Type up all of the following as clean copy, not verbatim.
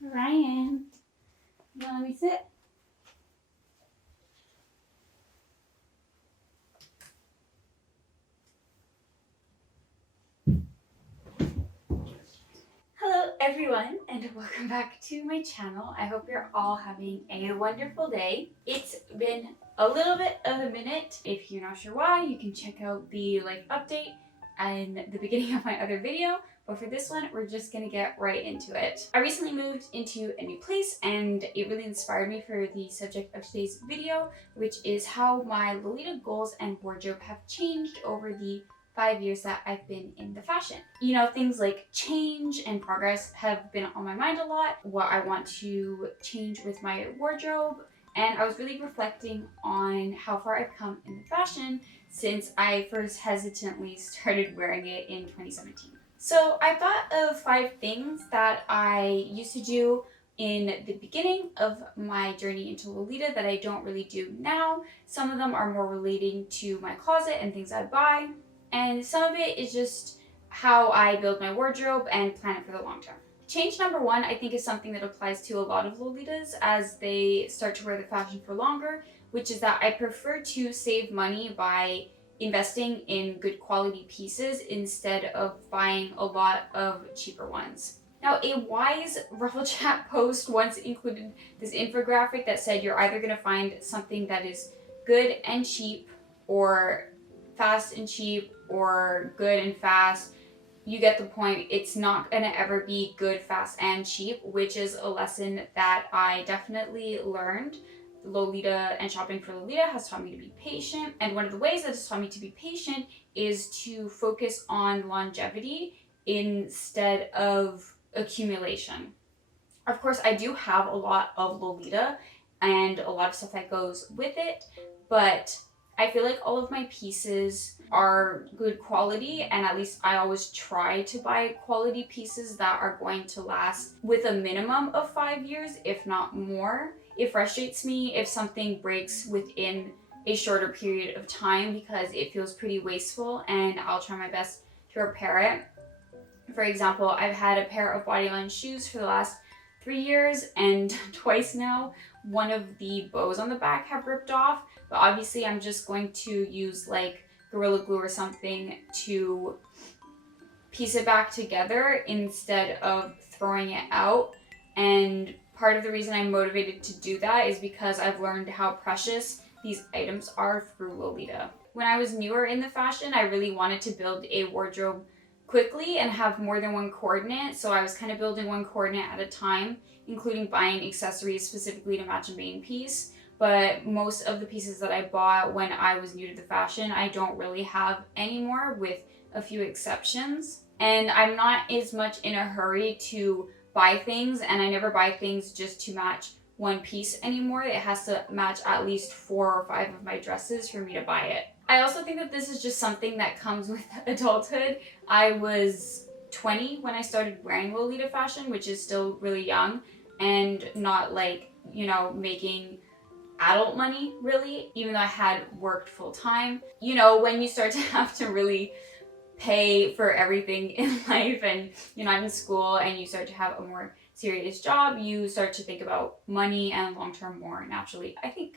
Ryan, you want me to sit? Hello everyone and welcome back to my channel. I hope you're all having a wonderful day. It's been a little bit of a minute. If you're not sure why, you can check out the life update in the beginning of my other video. But for this one, we're just gonna get right into it. I recently moved into a new place and it really inspired me for the subject of today's video, which is how my Lolita goals and wardrobe have changed over the 5 years that I've been in the fashion. You know, things like change and progress have been on my mind a lot, what I want to change with my wardrobe, and I was really reflecting on how far I've come in the fashion since I first hesitantly started wearing it in 2017. So I thought of 5 things that I used to do in the beginning of my journey into Lolita that I don't really do now. Some of them are more relating to my closet and things I buy, and some of it is just how I build my wardrobe and plan it for the long term. Change number 1, I think, is something that applies to a lot of Lolitas as they start to wear the fashion for longer, which is that I prefer to save money by investing in good quality pieces instead of buying a lot of cheaper ones. Now, a wise Ruffle Chat post once included this infographic that said you're either going to find something that is good and cheap, or fast and cheap, or good and fast. You get the point. It's not gonna ever be good, fast, and cheap, which is a lesson that I definitely learned. Lolita and shopping for Lolita has taught me to be patient, and one of the ways that it's taught me to be patient is to focus on longevity instead of accumulation. Of course, I do have a lot of Lolita and a lot of stuff that goes with it, but I feel like all of my pieces are good quality, and at least I always try to buy quality pieces that are going to last with a minimum of 5 years, if not more. It frustrates me if something breaks within a shorter period of time because it feels pretty wasteful, and I'll try my best to repair it. For example, I've had a pair of Bodyline shoes for the last 3 years, and twice now one of the bows on the back have ripped off, but obviously I'm just going to use like Gorilla Glue or something to piece it back together instead of throwing it out. And part of the reason I'm motivated to do that is because I've learned how precious these items are through Lolita. When I was newer in the fashion, I really wanted to build a wardrobe quickly and have more than one coordinate, so I was kind of building one coordinate at a time, including buying accessories specifically to match a main piece. But most of the pieces that I bought when I was new to the fashion, I don't really have anymore, with a few exceptions. And I'm not as much in a hurry to buy things, and I never buy things just to match one piece anymore. It has to match at least 4 or 5 of my dresses for me to buy it. I also think that this is just something that comes with adulthood. I was 20 when I started wearing Lolita fashion, which is still really young and not like, you know, making adult money really, even though I had worked full time. You know, when you start to have to really pay for everything in life, and you're not in school and you start to have a more serious job, you start to think about money and long-term more naturally, I think.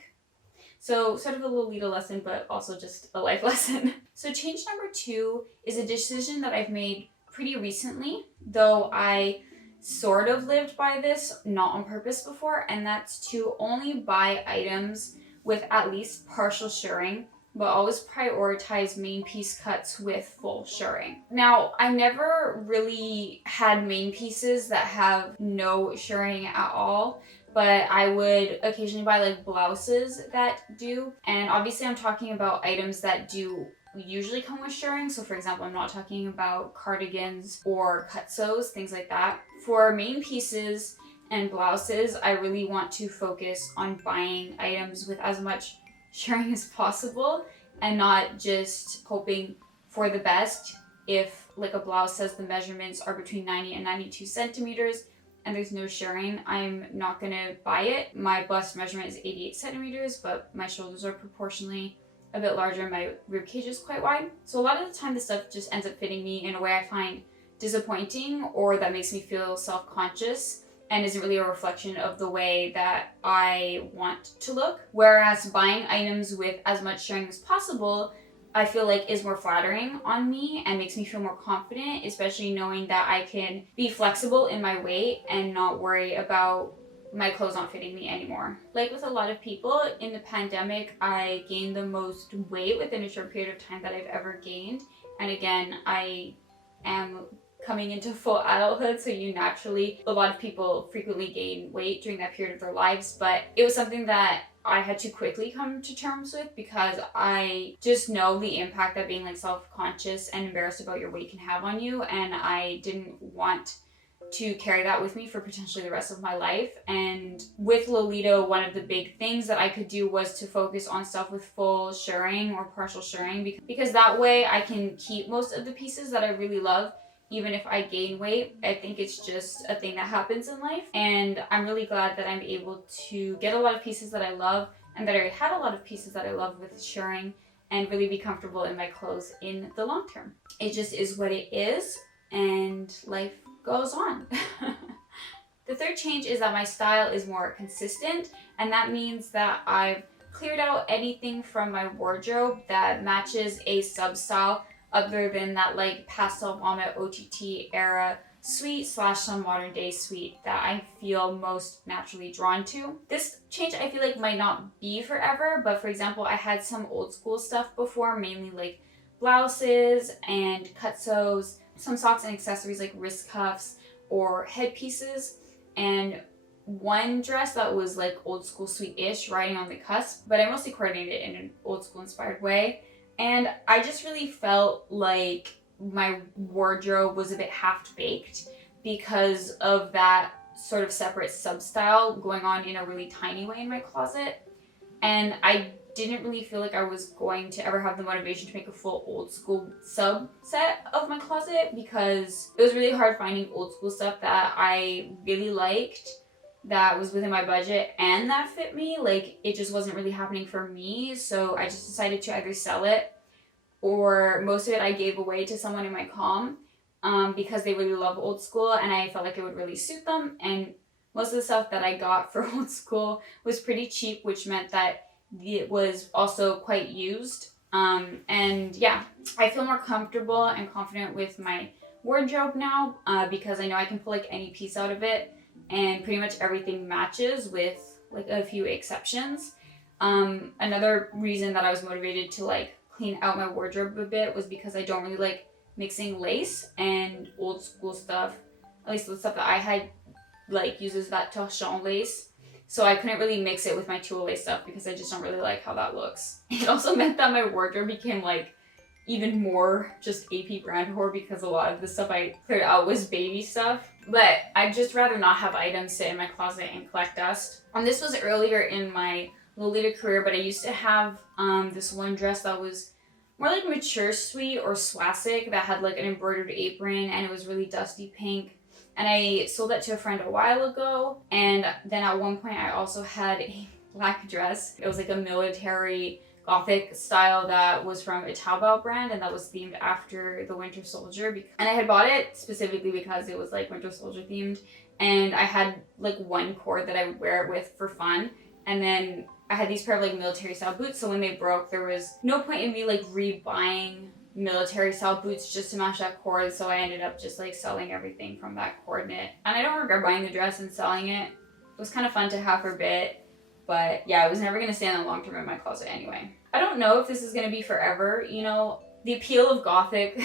So sort of a Lolita lesson, but also just a life lesson. So change number 2 is a decision that I've made pretty recently, though I sort of lived by this, not on purpose before, and that's to only buy items with at least partial shirring, but always prioritize main piece cuts with full shirring. Now, I never really had main pieces that have no shirring at all, but I would occasionally buy like blouses that do. And obviously I'm talking about items that do usually come with shirring. So for example, I'm not talking about cardigans or cutsews, things like that. For main pieces and blouses, I really want to focus on buying items with as much shirring as possible and not just hoping for the best. If like a blouse says the measurements are between 90 and 92 centimeters and there's no shirring, I'm not gonna buy it. My bust measurement is 88 centimeters, but my shoulders are proportionally a bit larger and my rib cage is quite wide. So a lot of the time the stuff just ends up fitting me in a way I find disappointing or that makes me feel self-conscious. and isn't really a reflection of the way that I want to look. Whereas buying items with as much sharing as possible, I feel like is more flattering on me and makes me feel more confident, especially knowing that I can be flexible in my weight and not worry about my clothes not fitting me anymore. Like with a lot of people, in the pandemic, I gained the most weight within a short period of time that I've ever gained. And again, I am coming into full adulthood, so a lot of people frequently gain weight during that period of their lives, but it was something that I had to quickly come to terms with because I just know the impact that being like self-conscious and embarrassed about your weight can have on you, and I didn't want to carry that with me for potentially the rest of my life. And with Lolita, one of the big things that I could do was to focus on stuff with full shirring or partial shirring, because that way I can keep most of the pieces that I really love even if I gain weight. I think it's just a thing that happens in life, and I'm really glad that I'm able to get a lot of pieces that I love, and that I had a lot of pieces that I love with shirring, and really be comfortable in my clothes in the long term. It just is what it is, and life goes on. The third change is that my style is more consistent, and that means that I've cleared out anything from my wardrobe that matches a sub-style other than that like pastel vomit OTT era suite / some modern day suite that I feel most naturally drawn to. This change I feel like might not be forever, but for example, I had some old school stuff before, mainly like blouses and cutsos, some socks and accessories like wrist cuffs or headpieces, and one dress that was like old school sweet-ish, riding on the cusp, but I mostly coordinated it in an old school inspired way. And I just really felt like my wardrobe was a bit half-baked because of that sort of separate sub-style going on in a really tiny way in my closet. And I didn't really feel like I was going to ever have the motivation to make a full old school subset of my closet, because it was really hard finding old school stuff that I really liked, that was within my budget and that fit me. Like, it just wasn't really happening for me, so I just decided to either sell it, or most of it I gave away to someone in my comm, because they really love old school and I felt like it would really suit them. And most of the stuff that I got for old school was pretty cheap, which meant that it was also quite used. And yeah, I feel more comfortable and confident with my wardrobe now, because I know I can pull like any piece out of it, and pretty much everything matches with like a few exceptions. Another reason that I was motivated to like clean out my wardrobe a bit was because I don't really like mixing lace and old school stuff. At least the stuff that I had like uses that torchon lace, so I couldn't really mix it with my tulle lace stuff because I just don't really like how that looks. It also meant that my wardrobe became like even more just AP brand whore, because a lot of the stuff I cleared out was baby stuff. But I'd just rather not have items sit in my closet and collect dust. And this was earlier in my Lolita career, but I used to have this one dress that was more like mature suite or swastik, that had like an embroidered apron, and it was really dusty pink. And I sold that to a friend a while ago. And then at one point I also had a black dress. It was like a military gothic style that was from a Taobao brand, and that was themed after the Winter Soldier. And I had bought it specifically because it was like Winter Soldier themed, and I had like one cord that I would wear it with for fun. And then I had these pair of like military style boots, so when they broke, there was no point in me like rebuying military style boots just to match that cord, so I ended up just like selling everything from that cord knit. And I don't regret buying the dress and selling it. It was kind of fun to have for a bit, but yeah, it was never going to stay in the long term in my closet anyway. I don't know if this is going to be forever. You know, the appeal of gothic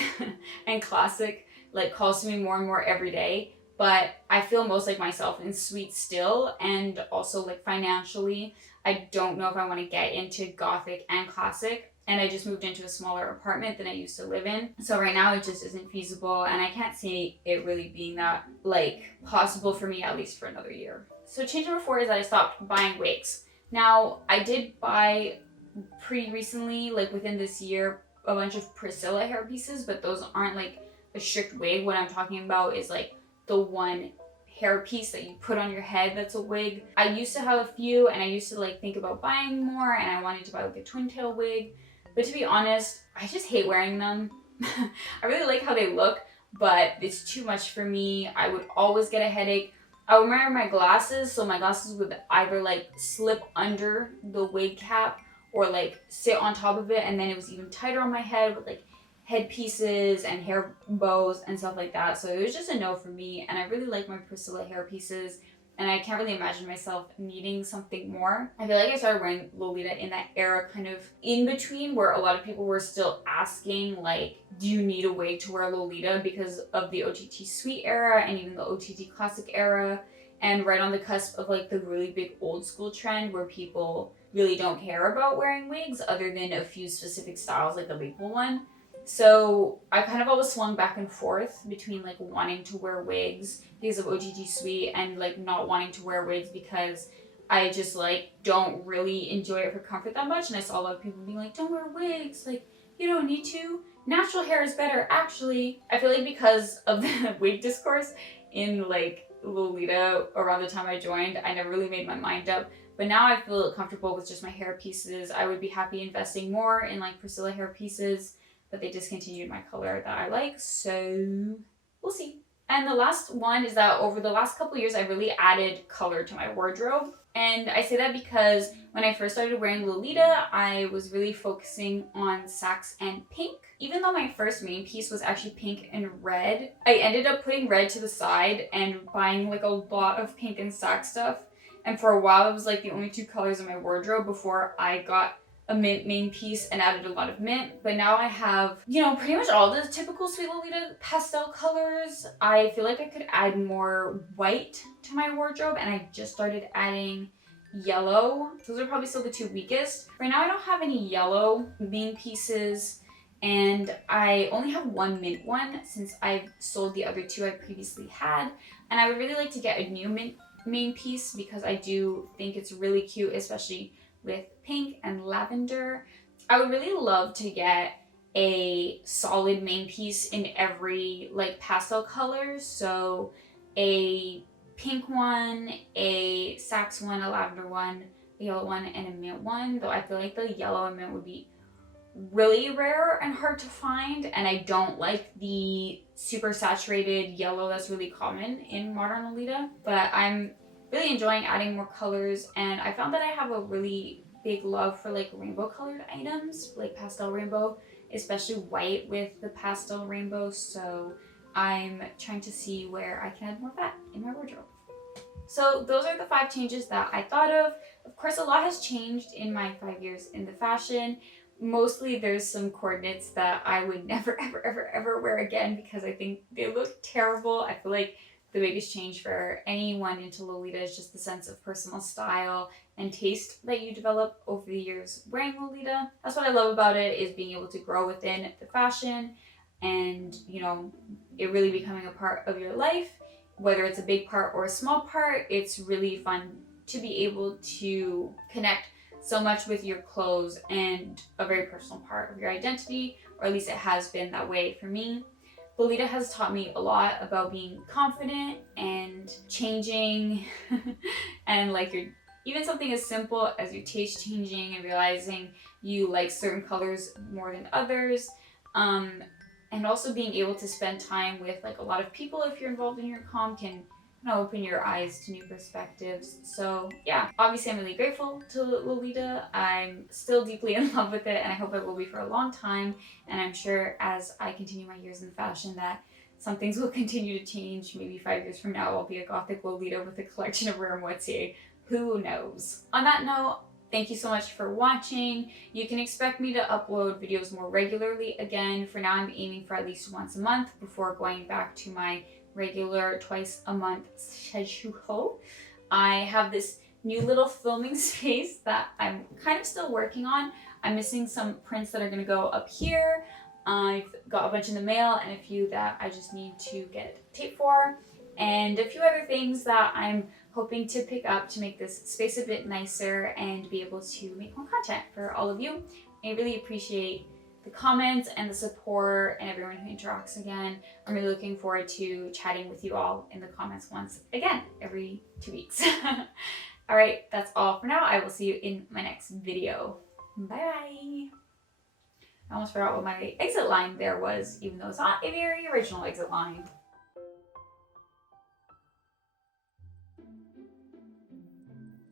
and classic like calls to me more and more every day, but I feel most like myself in sweet still, and also like financially I don't know if I want to get into gothic and classic. And I just moved into a smaller apartment than I used to live in, so right now it just isn't feasible, and I can't see it really being that like possible for me, at least for another year. So change number 4 is that I stopped buying wigs. Now, I did buy pretty recently, like within this year, a bunch of Priscilla hair pieces, but those aren't like a strict wig. What I'm talking about is like the one hair piece that you put on your head that's a wig. I used to have a few, and I used to like think about buying more, and I wanted to buy like a twin tail wig, but to be honest, I just hate wearing them. I really like how they look, but it's too much for me. I would always get a headache I would wear my glasses, so my glasses would either like slip under the wig cap or like sit on top of it, and then it was even tighter on my head with like headpieces and hair bows and stuff like that. So it was just a no for me, and I really like my Priscilla hair pieces, and I can't really imagine myself needing something more. I feel like I started wearing Lolita in that era, kind of in between, where a lot of people were still asking like, do you need a wig to wear Lolita, because of the OTT Sweet era and even the OTT Classic era, and right on the cusp of like the really big old school trend where people really don't care about wearing wigs other than a few specific styles like the maple one. So I kind of always swung back and forth between like wanting to wear wigs because of OGT Sweet and like not wanting to wear wigs because I just like don't really enjoy it for comfort that much. And I saw a lot of people being like, don't wear wigs, like you don't need to. Natural hair is better, actually. I feel like because of the wig discourse in like Lolita around the time I joined, I never really made my mind up. But now I feel comfortable with just my hair pieces. I would be happy investing more in like Priscilla hair pieces, but they discontinued my color that I like, so we'll see. And the last one is that over the last couple years, I really added color to my wardrobe. And I say that because when I first started wearing Lolita, I was really focusing on sax and pink. Even though my first main piece was actually pink and red, I ended up putting red to the side and buying like a lot of pink and sax stuff. And for a while, it was like the only two colors in my wardrobe before I got a mint main piece and added a lot of mint. But now I have, you know, pretty much all the typical Sweet Lolita pastel colors. I feel like I could add more white to my wardrobe, and I just started adding yellow. Those are probably still the two weakest. Right now I don't have any yellow main pieces, and I only have one mint one since I've sold the other two I previously had. And I would really like to get a new mint main piece because I do think it's really cute, especially with pink and lavender. I would really love to get a solid main piece in every like pastel color. So a pink one, a sax one, a lavender one, a yellow one, and a mint one. Though I feel like the yellow and mint would be really rare and hard to find, and I don't like the super saturated yellow that's really common in modern Lolita. But I'm really enjoying adding more colors, and I found that I have a really big love for like rainbow colored items, like pastel rainbow, especially white with the pastel rainbow. So I'm trying to see where I can add more of that in my wardrobe. So those are the 5 changes that I thought of. Of course, a lot has changed in my 5 years in the fashion. Mostly there's some coordinates that I would never ever wear again because I think they look terrible. I feel like the biggest change for anyone into Lolita is just the sense of personal style and taste that you develop over the years wearing Lolita. That's what I love about it, is being able to grow within the fashion and, you know, it really becoming a part of your life. Whether it's a big part or a small part, it's really fun to be able to connect so much with your clothes and a very personal part of your identity, or at least it has been that way for me. Lolita has taught me a lot about being confident and changing and like your, even something as simple as your taste changing and realizing you like certain colors more than others. And also being able to spend time with like a lot of people if you're involved in your comm can open your eyes to new perspectives. So yeah, obviously I'm really grateful to Lolita. I'm still deeply in love with it, and I hope I will be for a long time. And I'm sure as I continue my years in fashion that some things will continue to change. Maybe 5 years from now I'll be a gothic Lolita with a collection of rare moitié. Who knows? On that note, thank you so much for watching. You can expect me to upload videos more regularly again. For now, I'm aiming for at least once a month before going back to my regular twice a month schedule. I have this new little filming space that I'm kind of still working on. I'm missing some prints that are going to go up here. I've got a bunch in the mail and a few that I just need to get tape for, and a few other things that I'm hoping to pick up to make this space a bit nicer and be able to make more content for all of you. I really appreciate the comments and the support and everyone who interacts again. I'm really looking forward to chatting with you all in the comments once again every 2 weeks. All right, that's all for now. I will see you in my next video. Bye bye. I almost forgot what my exit line there was, even though it's not a very original exit line.